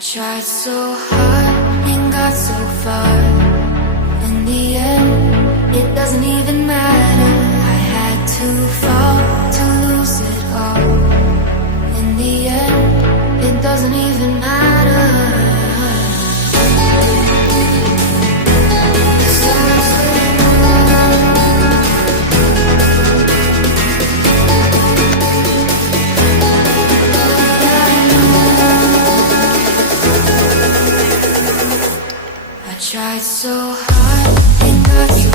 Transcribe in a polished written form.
Tried so hard and got so far. In the end, it doesn't even matter. I had to fall to lose it all. In the end, it doesn't even matter. Tried so hard and got so